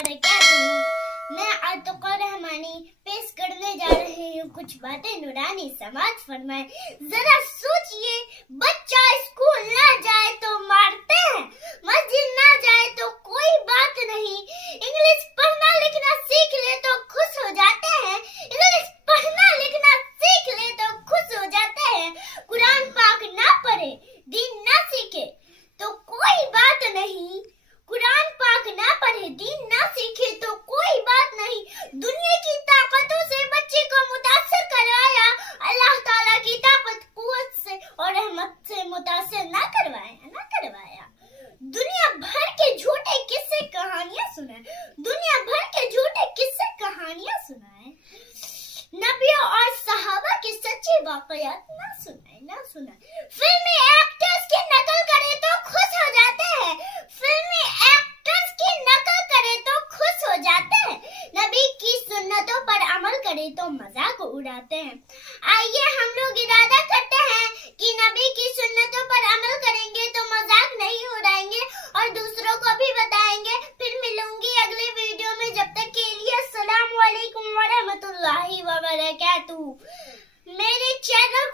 वबरकातुहू। मैं आतिका रहमानी पेश करने जा रही हूँ कुछ बातें नूरानी समाज फरमाए। जरा सोचिए, बच्चा स्कूल ना जाए तो मारते हैं, मस्जिद ना जाए तो कोई बात नहीं, इंग्लिश पढ़ना लिखना सीख ले तो खुश हो जाते हैं, इंग्लिश पढ़ना लिखना सीख ले तो खुश हो जाते हैं, कुरान पाक ना पढ़े दीन ना सीखे तो कोई बात नहीं, कुरान पाक ना पढ़े दीन ना सीखे तो कोई बात नहीं। दुनिया की ताकतों से बच्चे को मुतासर कराया, अल्लाह ताला की ताकत कुव्वत से और रहमत से मुतासर ना करवाया। दुनिया भर के झूठे किस्से कहानियां सुनाए, दुनिया भर के झूठे किस्से कहानियां सुनाए, नबियों और सहाबा के सच्चे वाकयात ना सुनाए। फिल्मी एक्टर्स की नकल करे तो खुश हो जाते हैं, फिल्मी एक्टर्स की नकल करे तो खुश हो जाते हैं, नबी की सुन्नतों पर अमल करे तो मजाक उड़ाते हैं। आइए हम लोग इरादा करते हैं कि नबी की सुन्नतों पर अमल करेंगे तो मजाक नहीं उड़ाएंगे और दूसरों को भी बताएंगे। फिर मिलूंगी अगले वीडियो में, जब तक के लिए अस्सलाम वालेकुम वरहमतुल्लाहि वबरकातुहू। मेरे चैनल